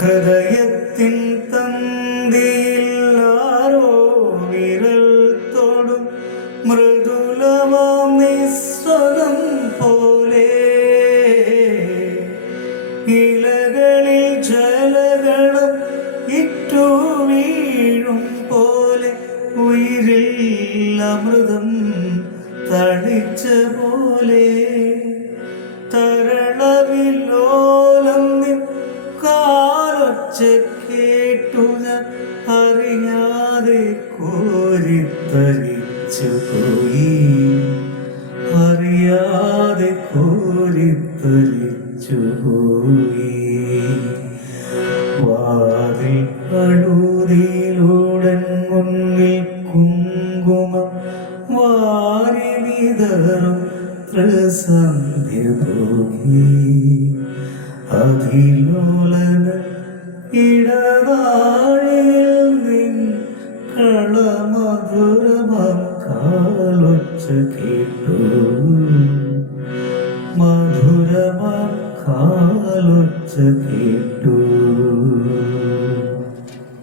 ഹൃദയത്തിൻ തന്തിയിൽ ആരോ വിരൽ തൊടും മൃദുലമാം നിസ്വനം പോലെ ഇലകളിൽ ജലഗണം ഇറ്റു വീഴും പോലെ ഉയിരിൽ അമൃതം തളിച്ച പോലെ തരളവിലോലം നിൻ കാലൊച്ച കേട്ടു ഞാൻ അറിയാതെ കോരിത്തരിച്ചു പോയി, അറിയാതെ കോരിത്തരിച്ചു പോയി. വാതിൽ പഴുതിയിലൂടൻ മുന്നിൽ കുങ്കുമം വാരി വിതറും പ്രസന്ധ്യ പോയി. അതിലോലന ഇടനാഴിയിൽ നിൻ കളമധുരമാം കാലൊച്ച കേട്ടു, മധുരമാം കാലൊച്ച കേട്ടു.